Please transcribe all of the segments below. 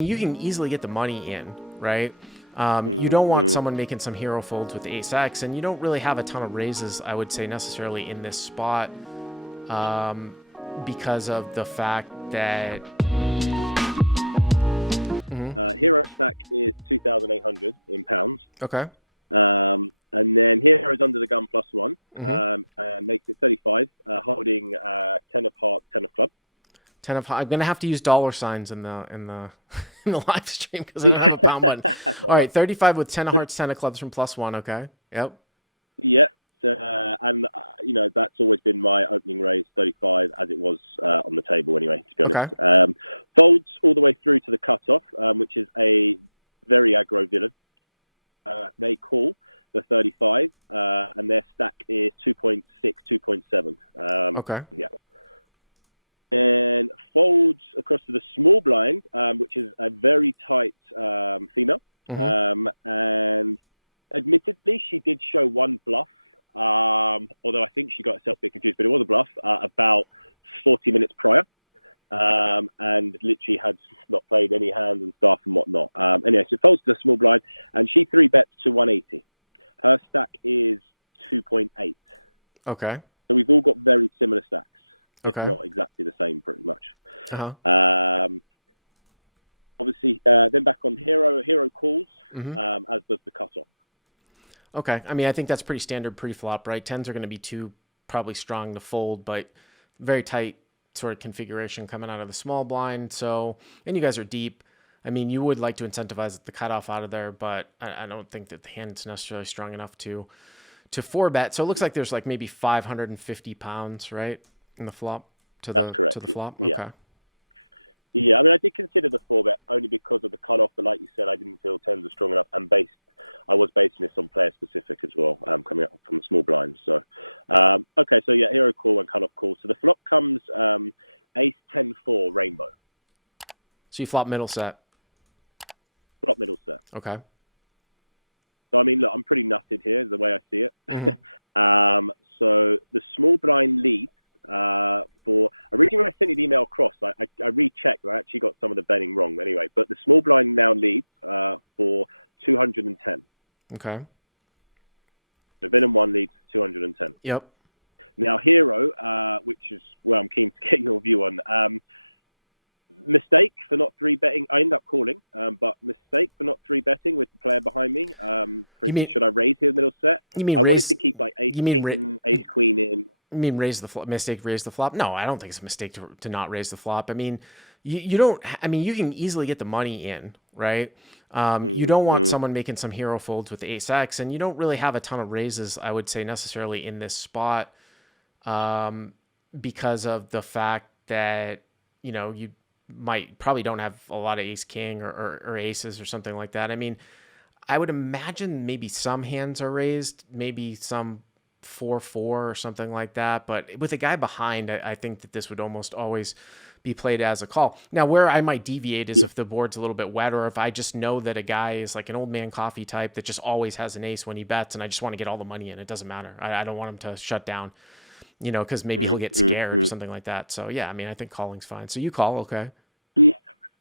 You can easily get the money in, right? You don't want someone making some hero folds with ace X, and you don't really have a ton of raises, I would say, necessarily in this spot, because of the fact that Hero stack is 2,800 in pounds. Okay. And then Hero is under the gun +1, and makes it 35, holding 10 of hearts, 10 of clubs. 10 of I'm gonna have to use dollar signs in the in the live stream because I don't have a pound button. All right, 35 with 10 of hearts, 10 of clubs from +1. Okay. Yep. Yeah. So, and that's always been my opening raise, 35, as it was on the table anyway, to be honest. Okay. Folds all the way through to the cutoff, which is a very aggro villain. They call the 35, and their stack is 2.6, 2.7. Okay. Yeah. And folds across to the small blind, which is a very tight female. And admittedly, she did show one bluff, although I think she got herself a bit confused, but it was a bluff about 40 minutes prior, and literally had not played any hands and stuff and whatnot. Anyway, so folds to the small blind, and she 3-bets to 180. Her stack is 2.8. Okay. So we've all got very similar stacks. It's Okay. not exactly the same, pretty much. Uh-huh. Obviously, then back on Hero. Hero calls, as does the cutoff. Okay. I mean, I think that's pretty standard pre-flop, right? 10s are going to be too probably strong to fold, but very tight sort of configuration coming out of the small blind. So, and you guys are deep. I mean, you would like to incentivize the cutoff out of there, but I don't think that the hand's necessarily strong enough to 4-bet. So it looks like there's like maybe 550 pounds, right? In the flop That's correct. to the flop. Yeah. Okay. Yeah, I mean, I did consider the 4-bet only because of the cutoff, but like you said, I didn't feel 10s were strong enough, and I was basing this on player specific as well, coming up from the small blinds. So, okay, so yeah, Hero call and cutoff call. So the flop comes Ace 10-4 rainbow. So you flop middle set. Flop middle set. Okay. So I mean, look, I'm pretty nutted here, is the way I see it. So the small blind leads. Originally when I sent you the email across, I rechecked. I actually got some of the betting wrong anyway. But the small blind now leads for 210. Okay. The villain 1 leads 210. Yep. Now Hero, which is where I'm keen to get your view on. Mistake for not 3-betting. I ended up calling, but mistake for not 3-betting with the player behind me. Should I raise here middle set? You mean I raise, wanted to keep like ace king, ace queen in. You mean raise the flop? Mistake, raise the flop? No, I don't think it's a mistake to not raise the flop. I mean, you don't. I mean, you can easily get the money in, right? You don't want someone making some hero folds with ace X, and you don't really have a ton of raises, I would say, necessarily in this spot, because of the fact that you probably don't have a lot of ace king or aces or something like that. I mean, I would imagine maybe some hands are raised, maybe some 4-4 or something like that. But with a guy behind, I think that this would almost always be played as a call. Now, where I might deviate is if the board's a little bit wet, or if I just know that a guy is like an old man coffee type that just always has an ace when he bets, and I just want to get all the money in. It doesn't matter. I don't want him to shut down, because maybe he'll get scared or something like that. So yeah, I mean, I think calling's fine. So you call, okay? Yeah.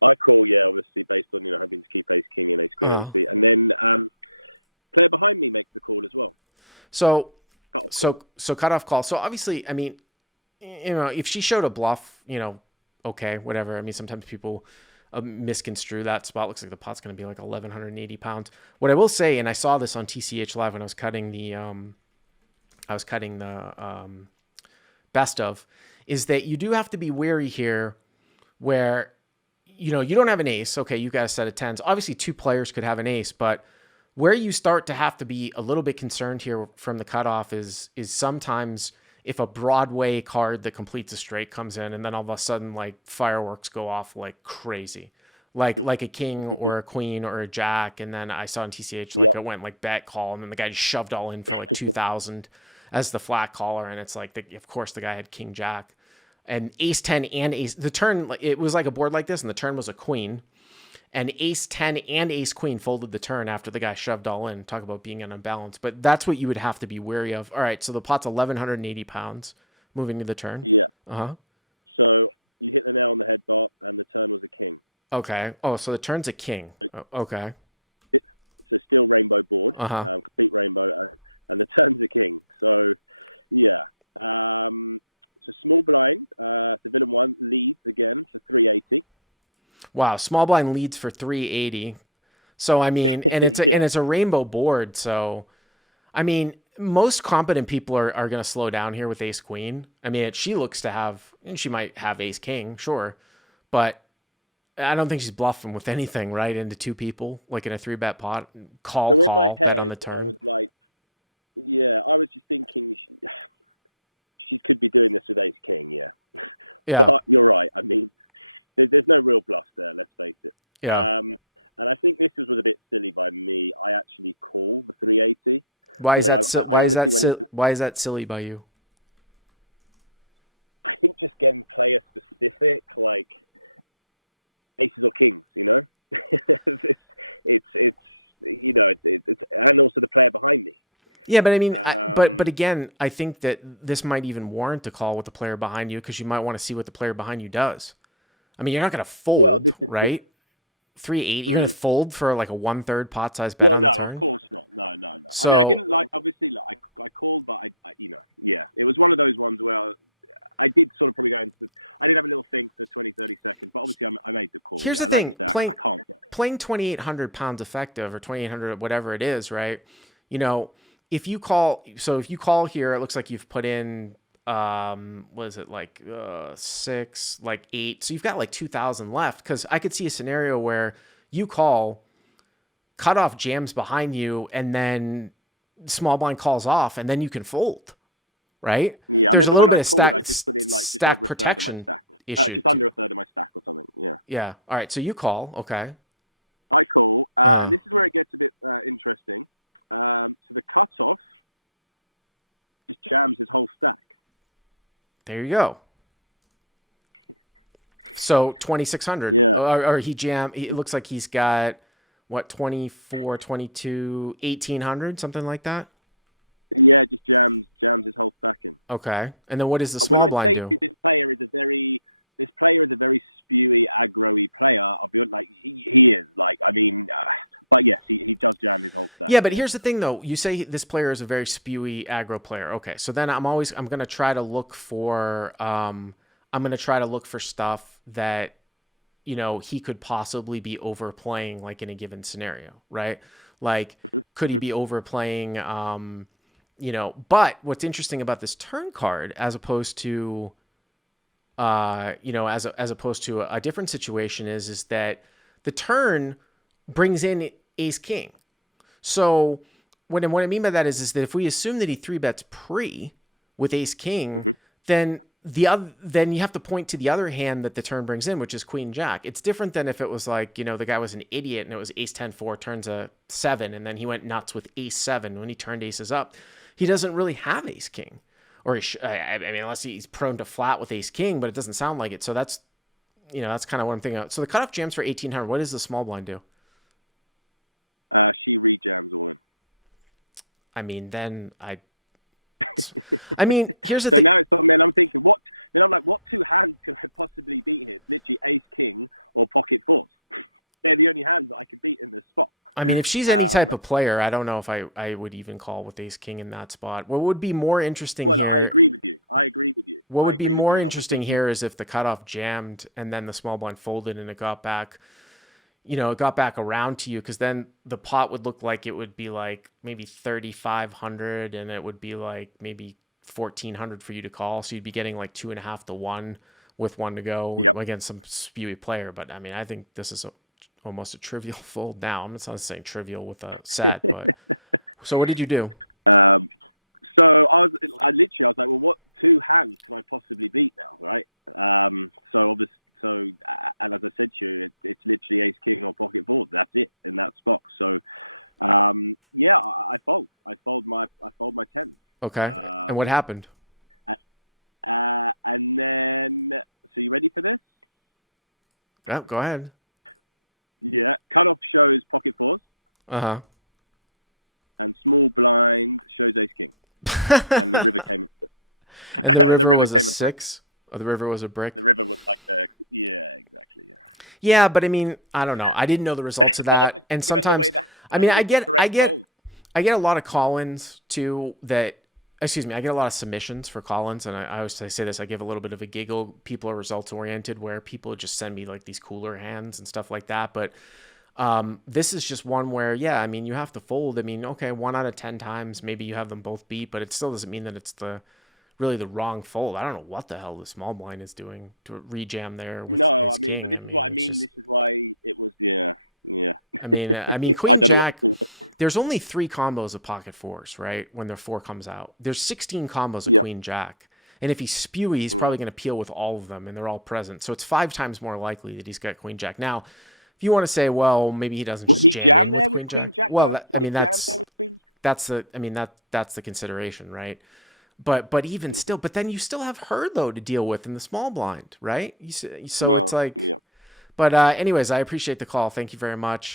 I call, yeah, obviously based on hoping to keep ace king and ace queen, obviously, and then player behind me makes the call as well. So cutoff call. So obviously, I mean, if she showed a bluff, okay, whatever. I mean, sometimes people misconstrue that spot. Looks like the pot's going to be like 1,180 pounds. What I will say, and I saw this on TCH Live when I was cutting the best of, is that you do have to be wary here, where you don't have an ace. Okay, you got a set of 10s. Obviously, 2 players could have an ace, but where you start to have to be a little bit concerned here from the cutoff is sometimes if a Broadway card that completes a straight comes in, and then all of a sudden like fireworks go off like crazy, like a king or a queen or a jack, and then I saw on TCH it went like bet call, and then the guy just shoved all in for like 2,000 as the flat caller, and it's like of course the guy had king jack and ace 10 and ace. The turn, it was like a board like this, and the turn was a queen. And ace 10 and ace queen folded the turn after the guy shoved all in. Talk about being an unbalanced. But that's what you would have to be wary of. All right, so the pot's 1,180 pounds moving to the turn. Yeah. Uh-huh. So you hit the nail on the head, Bart, and the turn was a king. Okay. Oh, so the turn's a king. Okay. It's a still rainbow board, Uh huh. complete rainbow, and the turn's a king. So, yeah. So small blind, so villain one leads again for 380. Wow. Small blind leads for 380. So I mean, and Yeah. it's a rainbow board. So I mean, most competent people are going to slow down here with ace queen. I mean, she looks to have, and she might have ace king, sure, but I don't think she's bluffing with anything, right? Into two people, like in a three bet pot, So in my bet on head, the I turn. was like, yeah, I was just thinking she could be doing this with ace king, yeah. Yeah, But you're right. I mean, there's no real bluff there, let's face it. yeah. And I think this was a bit silly by me. I actually called the 380. Why I is mean, that? I honestly went into, Why is that silly by you? I think just getting player specific, like aces or kings, you know? it's you know, it's and also the player behind me. Yeah, but I mean, but Um, again, I think that this might even warrant a call with the player behind you because you might want to see what the player behind you does. I mean, you're not going to well, fold, this is right? 380. You're going to mm. fold for like a 1/3 pot size bet Well, on the no, of turn. course not. No. I mean, I So didn't like. Obviously, like, I called, but you know, yeah, it was one of those ones where I did sort of probably go into. I did have a little think for 20, 30 seconds, but obviously, I made the call. here's Yeah, the like you thing: said, I can't. playing 2,800 pounds effective or 2,800 whatever it is, right? You know, if you call, so if you call here, it looks like you've put in what is it, like 6, like 8, so you've got like 2,000 left. Because I could see a scenario where you call, cutoff jams behind you, and then small blind calls off, and then you can fold, right? Yeah, I There's a remember little when bit I of called, I just put in like just stack over a third of my protection stack, issue. just under a third of my stack or something. Yeah, Yeah. All right. So you call. Okay. I call, Uh, and this is where it gets a bit interesting. So the cutoff just jams his whole stack. there you go. So 2,600. Yeah. Or he jam. It looks like he's got what, 24, 22, 1,800, something like that. Yeah, just jams his whole stack in. Okay. And then what does the When small I blind say do? to you, this player is a very spewy, aggro-y player. I'll be like, he is. Like, I mean, but yes, he does jam his whole stack. Yeah, but here's the thing, though. You say this player is a very spewy aggro player. Okay, so then I'm going to try to look for stuff that, you know, he could possibly be overplaying, like in a given scenario, right? Like, could he be overplaying? You know, but what's interesting about this turn card, as opposed to, you know, as opposed to a different situation, is that the turn brings in ace king. So what I mean by that is that if we assume that he three bets pre with ace king, Mm-hmm. then then you have to point to the other hand that the turn brings in, which is queen jack. It's different than if it was like, you know, the guy was an idiot and it was ace 10-4 turns a 7, and then he went nuts with ace 7 when he turned aces up. He doesn't really have ace king, or I mean, unless he's prone to flat with ace king, but it doesn't sound like it. So that's, you know, that's kind of what I'm thinking of. So the cutoff jams for 1,800. What does the small blind do? She rejams all in. I mean, I mean, here's the So thing. now it's man. I'm thinking, what? Then I'm like, what two hands can I possibly beat here? It's literally ace king or pocket fours. They're the only hands that I can beat in this spot. I mean, if she's any type of player, I don't know if I would even call with ace king in that spot. What would be more interesting Well, here? I agree with you. What would be more interesting here is if the cutoff jammed and then the small blind folded and it got back, you know, it got back around to you, because then the pot would look like it would be like maybe 3,500, and it would be like maybe 1,400 for you to call. So you'd be getting like 2.5 to 1 with 1 to go against some spewy player. But I mean, I think this is almost a trivial fold now. I'm not saying trivial with a set, but so what did you do? So I was like, well, what two hands can I possibly beat now, right? So obviously, and as I said to you, it's literally ace king or pocket fours. That's it in that spot. So, yeah, I fold. I fold my 10. Okay. And what happened? And then, so you ready for this? Yeah, go ahead. Yeah. Cutoff shows pocket fours. Uh-huh. And small blind shows ace king. And the river came. And the river was a 6? the river was a brick. The river was like yeah, exactly. Yeah. Yeah, but I mean, I don't know. I didn't know the results of that. And Given the sometimes, way that I mean, it's the correct fold. I get a lot of call-ins too that, excuse me, I get a lot of submissions for call-ins, and I always say this, I give a little bit of a giggle. People are results-oriented, where people just send me like these cooler hands and stuff like that. But this is just one where, yeah, I mean, you have to fold. I mean, okay, 1 out of 10 times, maybe you have them both beat, but it still doesn't mean that it's really the wrong fold. I don't know what the hell the small blind is doing to rejam there. No, I mean, king. but this is what I mean. Just, this is why it was, yeah. I mean, Queen Jack. There's only 3 combos of pocket fours, right? When their 4 comes out, there's 16 combos of Queen Jack, and if he's spewy, he's probably going to peel with all of them, and they're all present. So it's 5 times more likely that he's got Queen Jack. Now, if you want to say, well, maybe he doesn't just jam there with Queen Jack. Well, that's the consideration, right? But even still, but then you still have her though to deal with in the small blind, right? So it's like, but anyways, I appreciate the call. Thank you very much.